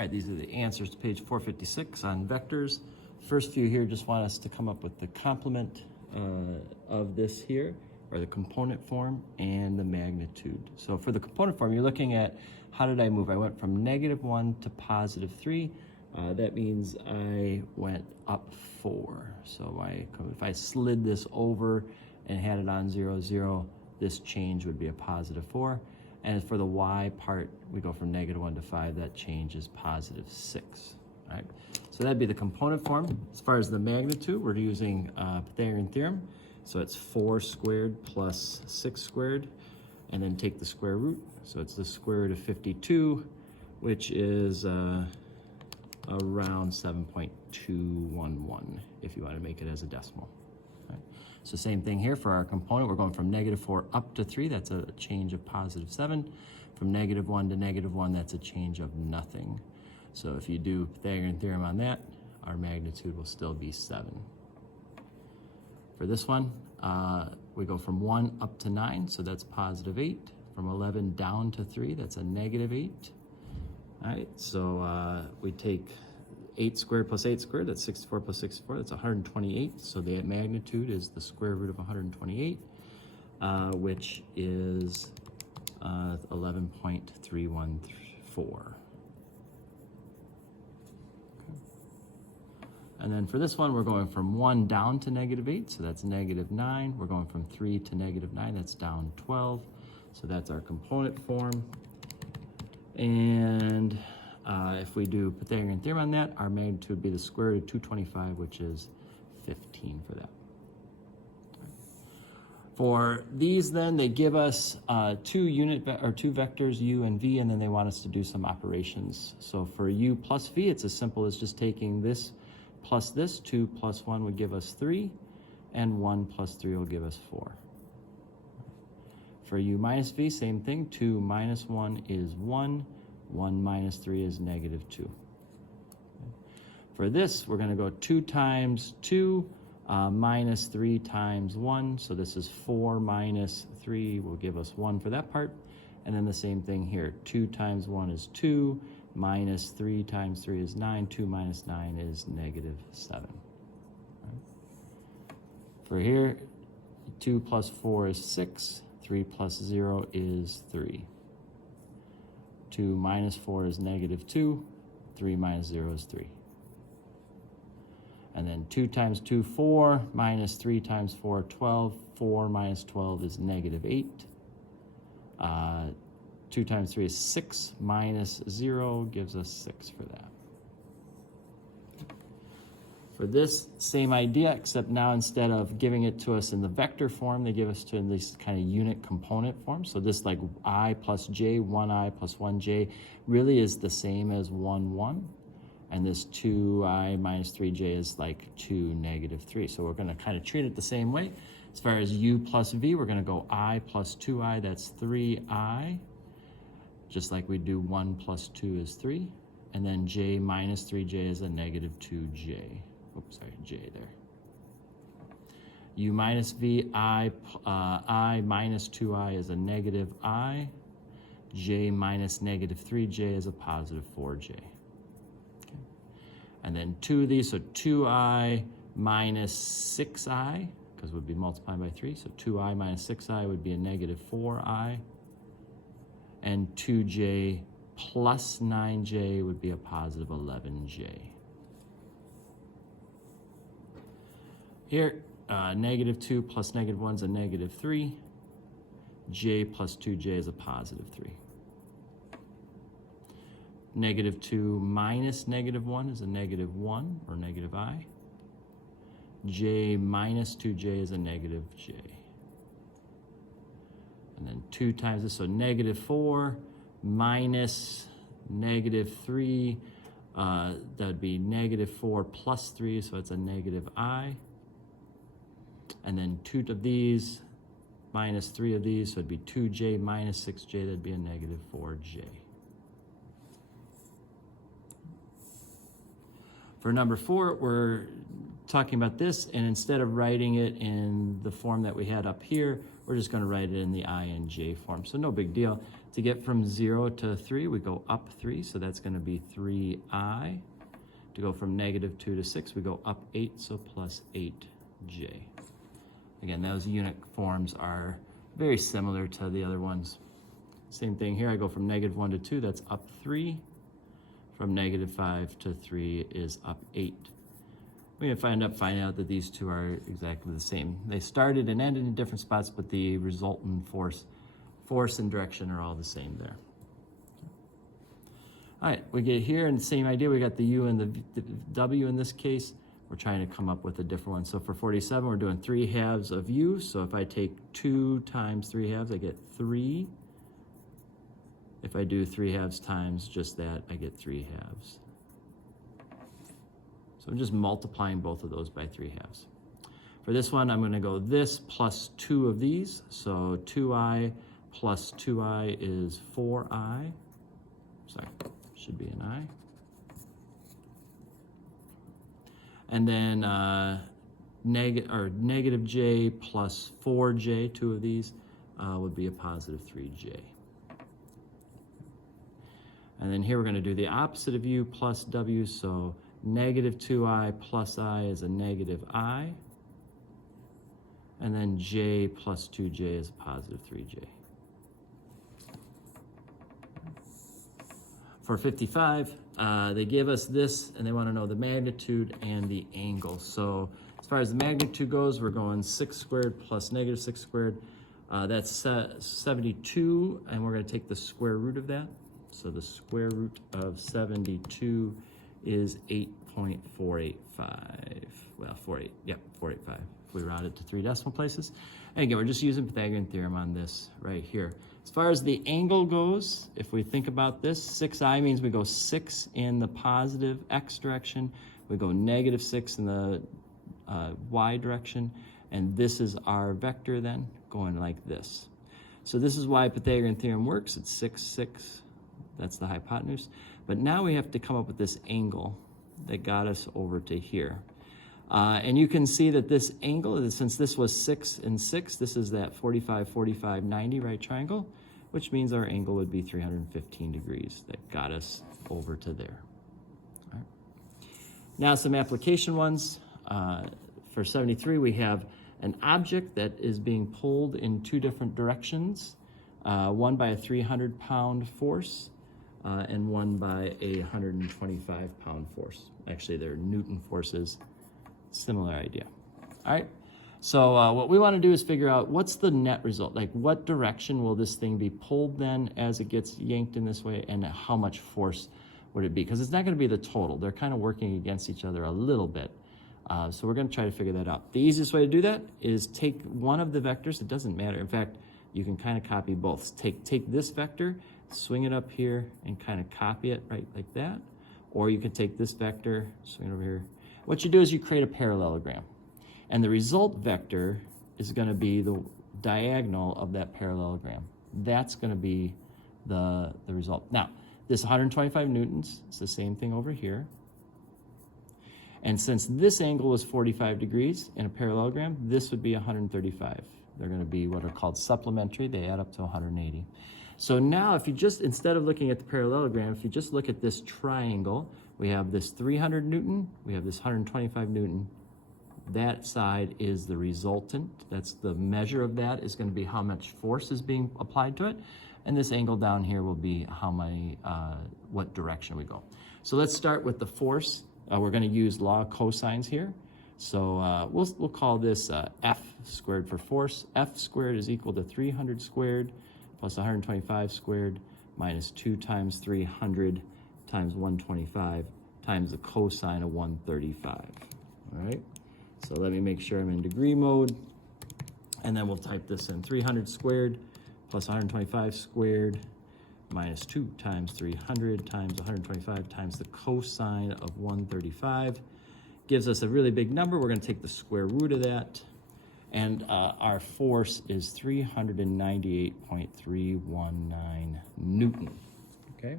All right, these are the answers to page 456 on vectors. First few here just want us to come up with the complement of this here, or the component form, and the magnitude. So for the component form, you're looking at how did I move? I went from -1 to +3. That means I went up 4. So if I slid this over and had it on 0, 0, this change would be a +4. And for the y part, we go from -1 to 5, that change is +6, all right? So that'd be the component form. As far as the magnitude, we're using Pythagorean theorem. So it's 4 squared plus 6 squared, and then take the square root. So it's the square root of 52, which is around 7.211, if you want to make it as a decimal. Right. So same thing here for our component. We're going from -4 up to 3. That's a change of +7. From -1 to -1, that's a change of nothing. So if you do Pythagorean theorem on that, our magnitude will still be 7. For this one, we go from 1 up to 9, so that's +8. From 11 down to 3, that's a -8. All right, so we take 8 squared plus 8 squared, that's 64 plus 64, that's 128. So the magnitude is the square root of 128, which is 11.314. And then for this one, we're going from 1 down to -8, so that's -9. We're going from 3 to -9, that's down 12. So that's our component form. And if we do Pythagorean theorem on that, our magnitude would be the square root of 225, which is 15 for that. For these then, they give us two vectors, u and v, and then they want us to do some operations. So for u plus v, it's as simple as just taking this plus this. 2 plus 1 would give us 3, and 1 plus 3 will give us 4. For u minus v, same thing. 2 minus 1 is 1. 1 minus 3 is -2. For this, we're going to go 2 times 2 minus 3 times 1. So this is 4 minus 3 will give us 1 for that part. And then the same thing here. 2 times 1 is 2. Minus 3 times 3 is 9. 2 minus 9 is -7. Right. For here, 2 plus 4 is 6. 3 plus 0 is 3. 2 minus 4 is -2. 3 minus 0 is 3. And then 2 times 2, 4. Minus 3 times 4, 12. 4 minus 12 is -8. 2 times 3 is 6. Minus 0 gives us 6 for that. For this, same idea, except now instead of giving it to us in the vector form, they give us to in this kind of unit component form. So this like I plus j, 1i plus 1j, really is the same as 1, 1. And this 2i minus 3j is like 2, -3. So we're going to kind of treat it the same way. As far as u plus v, we're going to go I plus 2i, that's 3i. Just like we do 1 plus 2 is 3. And then j minus 3j is a -2j. Oops, sorry, j there. U minus v, I minus 2i is a -I. J minus -3j is a +4j. Okay. And then 2 of these, so 2i minus 6i, because we'd be multiplying by 3. So 2i minus 6i would be a -4i. And 2j plus 9j would be a +11j. Here, -2 plus -1 is a -3. J plus 2j is a +3. -2 minus -1 is a -1, or -I. J minus 2j is a -j. And then 2 times this, so -4 minus -3, that would be -4 plus 3, so it's a -I. And then 2 of these minus 3 of these, so it'd be 2j minus 6j, that'd be a -4j. For number 4, we're talking about this, and instead of writing it in the form that we had up here, we're just going to write it in the I and j form. So no big deal. To get from 0 to 3, we go up 3, so that's going to be 3i. To go from -2 to 6, we go up 8, so plus 8j. Again, those unit forms are very similar to the other ones. Same thing here, I go from -1 to 2, that's up 3. From -5 to 3 is up 8. We're going to end up finding out that these two are exactly the same. They started and ended in different spots, but the resultant force and direction are all the same there. All right, we get here, and the same idea. We got the U and the W in this case. We're trying to come up with a different one. So for 47, we're doing 3/2 of U. So if I take 2 times 3/2, I get 3. If I do 3/2 times just that, I get 3/2. So I'm just multiplying both of those by 3/2. For this one, I'm going to go this plus 2 of these. So 2i plus 2i is 4i. Sorry, should be an I. And then negative j plus 4j, 2 of these, would be a positive 3j. And then here we're going to do the opposite of u plus w, so negative 2i plus I is a negative I. And then j plus 2j is a positive 3j. For 55, they give us this, and they want to know the magnitude and the angle. So as far as the magnitude goes, we're going 6 squared plus -6 squared. That's 72, and we're going to take the square root of that. So the square root of 72 is 8.485. Well, 485. If we round it to 3 decimal places. And again, we're just using Pythagorean theorem on this right here. As far as the angle goes, if we think about this, 6i means we go 6 in the positive x direction. We go -6 in the y direction. And this is our vector then, going like this. So this is why Pythagorean theorem works. It's 6, 6. That's the hypotenuse. But now we have to come up with this angle that got us over to here. And you can see that this angle, since this was 6 and 6, this is that 45, 45, 90 right triangle, which means our angle would be 315 degrees. That got us over to there. All right. Now some application ones. For 73, we have an object that is being pulled in 2 different directions, one by a 300-pound force, and one by a 125-pound force. Actually, they're Newton forces. Similar idea. All right. So what we want to do is figure out what's the net result. Like, what direction will this thing be pulled then as it gets yanked in this way, and how much force would it be? Because it's not going to be the total. They're kind of working against each other a little bit. So we're going to try to figure that out. The easiest way to do that is take one of the vectors. It doesn't matter. In fact, you can kind of copy both. Take this vector, swing it up here, and kind of copy it right like that. Or you can take this vector, swing it over here. What you do is you create a parallelogram. And the result vector is going to be the diagonal of that parallelogram. That's going to be the result. Now, this 125 newtons, it's the same thing over here. And since this angle was 45 degrees in a parallelogram, this would be 135. They're going to be what are called supplementary. They add up to 180. So now if you just, instead of looking at the parallelogram, if you just look at this triangle, we have this 300 Newton, we have this 125 Newton. That side is the resultant. That's the measure of that is going to be how much force is being applied to it. And this angle down here will be how many, what direction we go. So let's start with the force. We're going to use law of cosines here. So we'll call this F squared for force. F squared is equal to 300 squared plus 125 squared minus 2 times 300 times 125 times the cosine of 135. All right. So let me make sure I'm in degree mode. And then we'll type this in. 300 squared plus 125 squared minus 2 times 300 times 125 times the cosine of 135 gives us a really big number. We're going to take the square root of that. And our force is 398.319 Newton. Okay?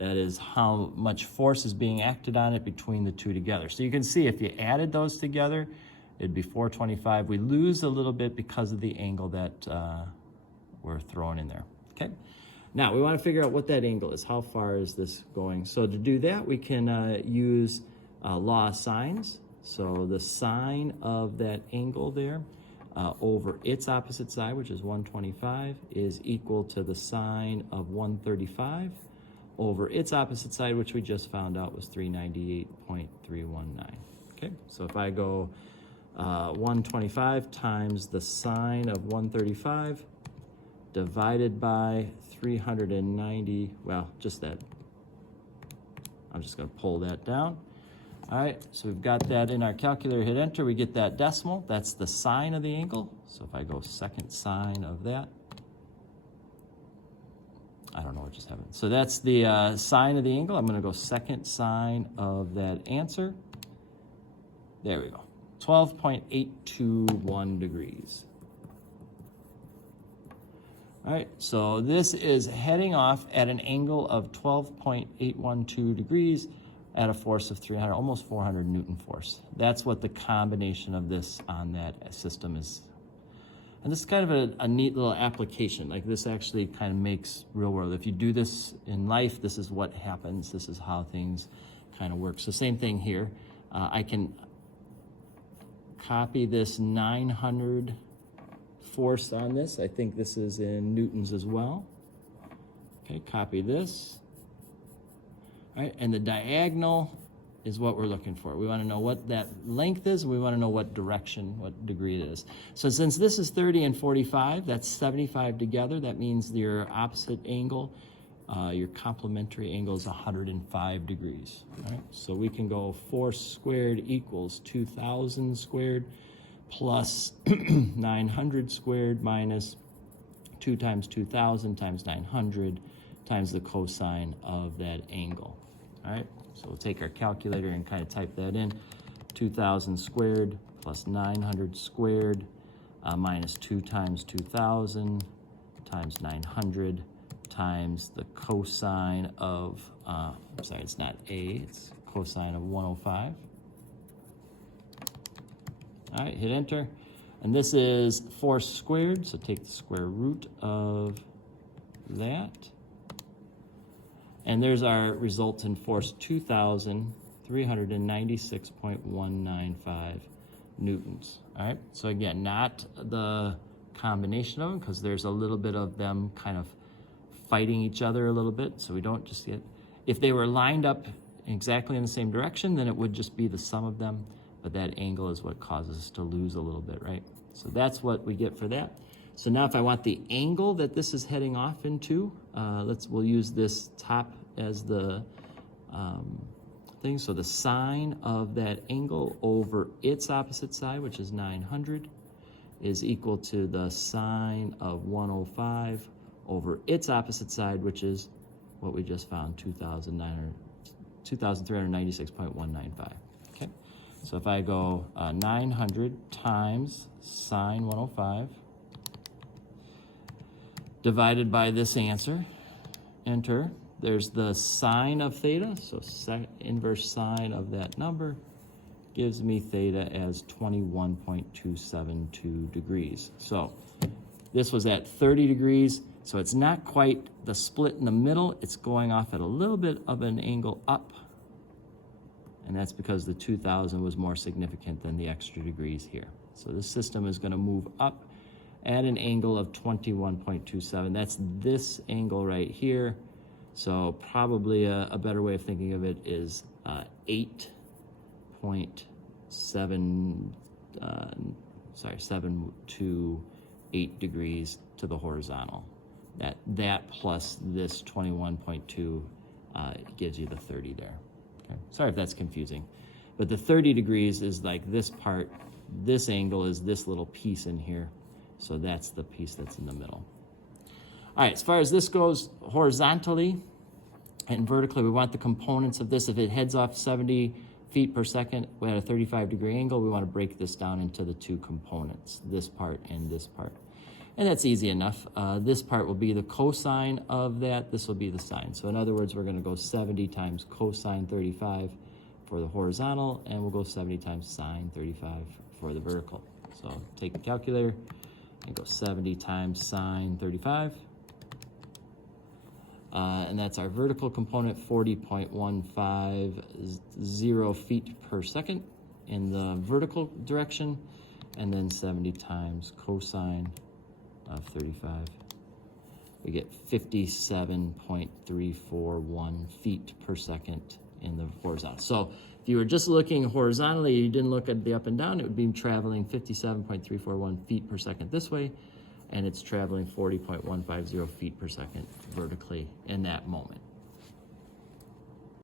That is how much force is being acted on it between the two together. So you can see if you added those together, it'd be 425. We lose a little bit because of the angle that we're throwing in there, okay? Now, we want to figure out what that angle is. How far is this going? So to do that, we can use law of sines. So the sine of that angle there over its opposite side, which is 125, is equal to the sine of 135 over its opposite side, which we just found out was 398.319. Okay, so if I go 125 times the sine of 135 divided by 390, well, just that. I'm just going to pull that down. All right, so we've got that in our calculator, hit enter, we get that decimal. That's the sine of the angle. So if I go second sine of that, I don't know what just happened. So that's the sine of the angle. I'm going to go second sine of that answer. There we go. 12.821 degrees. All right, so this is heading off at an angle of 12.812 degrees at a force of 300, almost 400 Newton force. That's what the combination of this on that system is. And this is kind of a neat little application. Like this actually kind of makes real world. If you do this in life, this is what happens. This is how things kind of work. So same thing here. I can copy this 900 force on this. I think this is in newtons as well. Okay, copy this. All right, and the diagonal is what we're looking for. We want to know what that length is, and we want to know what direction, what degree it is. So since this is 30 and 45, that's 75 together. That means your opposite angle, your complementary angle is 105 degrees. All right, so we can go force squared equals 2,000 squared plus 900 squared minus 2 times 2,000 times 900 times the cosine of that angle. All right, so we'll take our calculator and kind of type that in. 2,000 squared plus 900 squared minus 2 times 2,000 times 900 times the cosine of, I'm sorry, it's not A, it's cosine of 105. All right, hit enter. And this is force squared, so take the square root of that. And there's our resultant force, 2,396.195 newtons. All right, so again, not the combination of them, because there's a little bit of them kind of fighting each other a little bit, so we don't just get, if they were lined up exactly in the same direction, then it would just be the sum of them, but that angle is what causes us to lose a little bit, right? So that's what we get for that. So now if I want the angle that this is heading off into, we'll use this top as the thing. So the sine of that angle over its opposite side, which is 900, is equal to the sine of 105 over its opposite side, which is what we just found, 2,396.195. Okay, so if I go 900 times sine 105 divided by this answer, enter. There's the sine of theta, so inverse sine of that number gives me theta as 21.272 degrees. So this was at 30 degrees, so it's not quite the split in the middle. It's going off at a little bit of an angle up, and that's because the 2,000 was more significant than the extra degrees here. So this system is going to move up at an angle of 21.27. That's this angle right here. So probably a better way of thinking of it is 728 degrees to the horizontal. That plus this 21.2 gives you the 30 there. Okay. Sorry if that's confusing, but the 30 degrees is like this part. This angle is this little piece in here. So that's the piece that's in the middle. All right, as far as this goes, horizontally and vertically, we want the components of this. If it heads off 70 feet per second at a 35-degree angle, we want to break this down into the two components, this part and this part. And that's easy enough. This part will be the cosine of that. This will be the sine. So in other words, we're going to go 70 times cosine 35 for the horizontal, and we'll go 70 times sine 35 for the vertical. So take the calculator and go 70 times sine 35. And that's our vertical component, 40.150 feet per second in the vertical direction, and then 70 times cosine of 35. We get 57.341 feet per second in the horizontal. So if you were just looking horizontally, you didn't look at the up and down, it would be traveling 57.341 feet per second this way, and it's traveling 40.150 feet per second vertically in that moment.